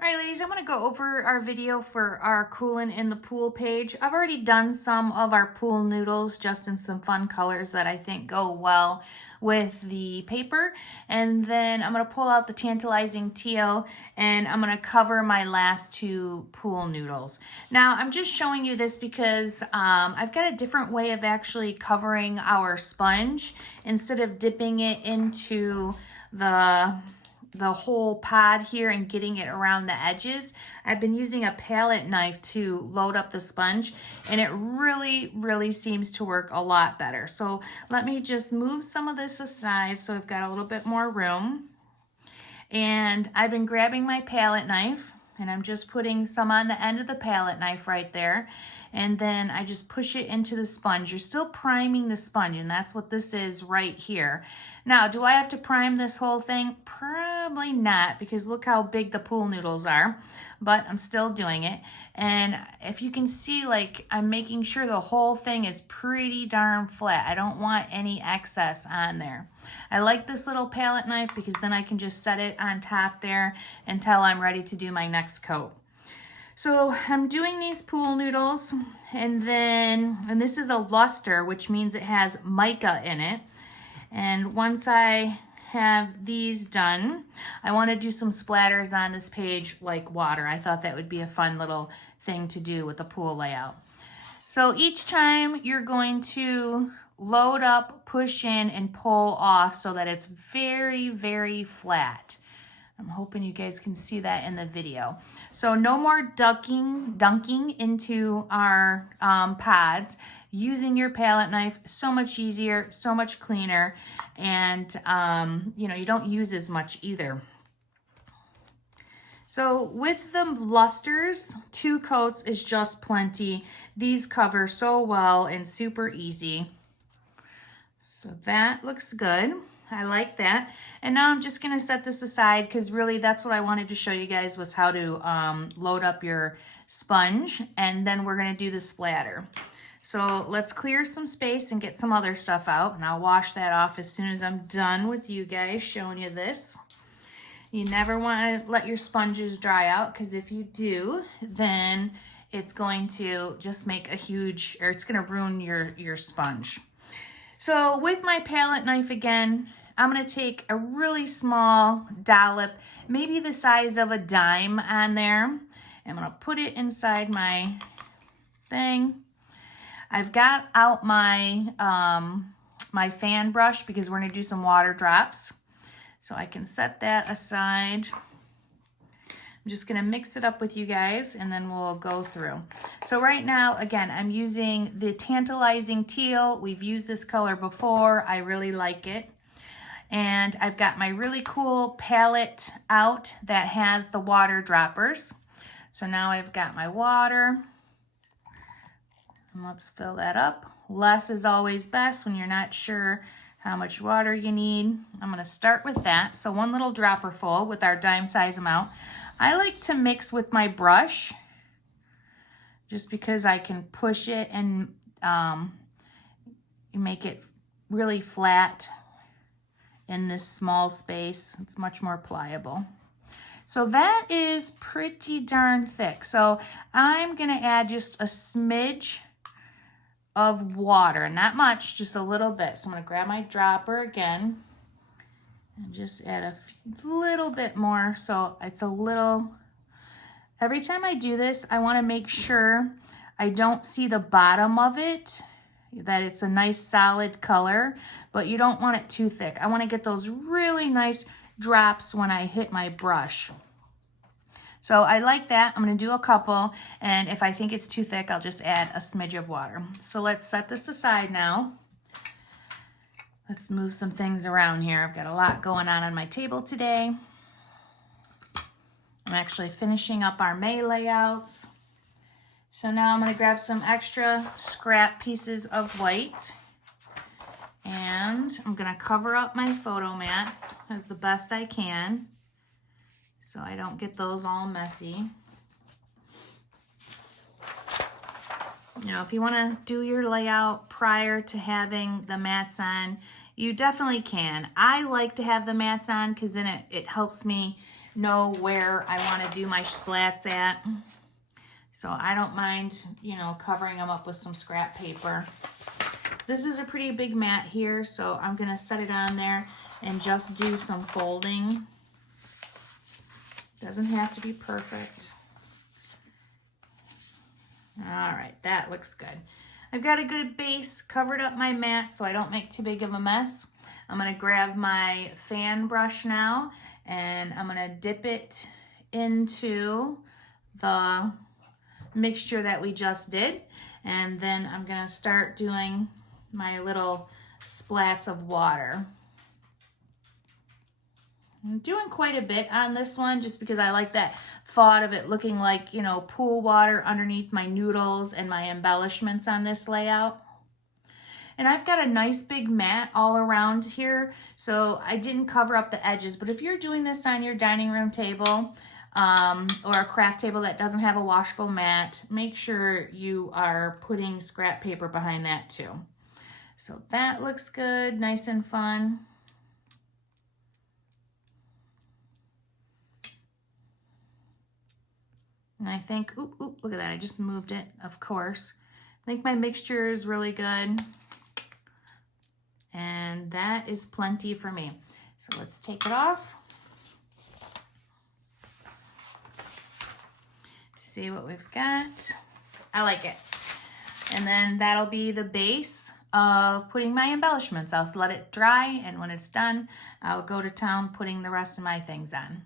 All right, ladies, I'm going to go over our video for our Coolin' in the Pool page. I've already done some of our pool noodles just in some fun colors that I think go well with the paper. And then I'm going to pull out the tantalizing teal and I'm going to cover my last two pool noodles. Now, I'm just showing you this because I've got a different way of actually covering our sponge. Instead of dipping it into the whole pod here and getting it around the edges, I've been using a palette knife to load up the sponge, and it really seems to work a lot better. So let me just move some of this aside so I've got a little bit more room. And I've been grabbing my palette knife and I'm just putting some on the end of the palette knife right there. And then I just push it into the sponge. You're still priming the sponge, and that's what this is right here. Now, do I have to prime this whole thing? Probably not, because look how big the pool noodles are, but I'm still doing it. And if you can see, like, I'm making sure the whole thing is pretty darn flat. I don't want any excess on there. I like this little palette knife because then I can just set it on top there until I'm ready to do my next coat. So I'm doing these pool noodles, and this is a luster, which means it has mica in it. And once I have these done, I want to do some splatters on this page like water. I thought that would be a fun little thing to do with the pool layout. So each time you're going to load up, push in, and pull off so that it's very flat. I'm hoping you guys can see that in the video. So no more dunking into our pods. Using your palette knife, so much easier, so much cleaner, and you don't use as much either. So with the lusters, 2 coats is just plenty. These cover so well and super easy. So that looks good. I like that. And now I'm just going to set this aside because really that's what I wanted to show you guys, was how to load up your sponge, and then we're going to do the splatter. So let's clear some space and get some other stuff out, and I'll wash that off as soon as I'm done with you guys showing you this. You never want to let your sponges dry out, because if you do, then it's going to just make a huge, or it's going to ruin your sponge. So with my palette knife again, I'm going to take a really small dollop, maybe the size of a dime on there. I'm going to put it inside my thing. I've got out my, my fan brush because we're going to do some water drops. So I can set that aside. I'm just going to mix it up with you guys, and then we'll go through. So right now, again, I'm using the tantalizing teal. We've used this color before. I really like it. And I've got my really cool palette out that has the water droppers. So now I've got my water. And let's fill that up. Less is always best when you're not sure how much water you need. I'm going to start with that. So 1 little dropper full with our dime size amount. I like to mix with my brush just because I can push it and make it really flat in this small space. It's much more pliable. So that is pretty darn thick. So I'm going to add just a smidge of water, not much, just a little bit. So I'm going to grab my dropper again and just add a little bit more. So it's a little, every time I do this, I want to make sure I don't see the bottom of it, that it's a nice solid color, but you don't want it too thick. I want to get those really nice drops when I hit my brush. So I like that. I'm going to do a couple, and if I think it's too thick, I'll just add a smidge of water. So let's set this aside now. Let's move some things around here. I've got a lot going on my table today. I'm actually finishing up our May layouts. So now I'm going to grab some extra scrap pieces of white, and I'm going to cover up my photo mats as the best I can so I don't get those all messy. You know, if you want to do your layout prior to having the mats on, you definitely can. I like to have the mats on because then it helps me know where I want to do my splats at. So I don't mind, you know, covering them up with some scrap paper. This is a pretty big mat here, so I'm going to set it on there and just do some folding. Doesn't have to be perfect. All right, that looks good. I've got a good base, covered up my mat so I don't make too big of a mess. I'm going to grab my fan brush now, and I'm going to dip it into the mixture that we just did, and then I'm going to start doing my little splats of water. I'm doing quite a bit on this one just because I like that thought of it looking like, you know, pool water underneath my noodles and my embellishments on this layout. And I've got a nice big mat all around here, so I didn't cover up the edges, but if you're doing this on your dining room table, or a craft table that doesn't have a washable mat, make sure you are putting scrap paper behind that too. So that looks good, nice and fun. And I think, oop, look at that, I just moved it, of course. I think my mixture is really good. And that is plenty for me. So let's take it off. See what we've got. I like it. And then that'll be the base of putting my embellishments. I'll let it dry, and when it's done, I'll go to town putting the rest of my things on.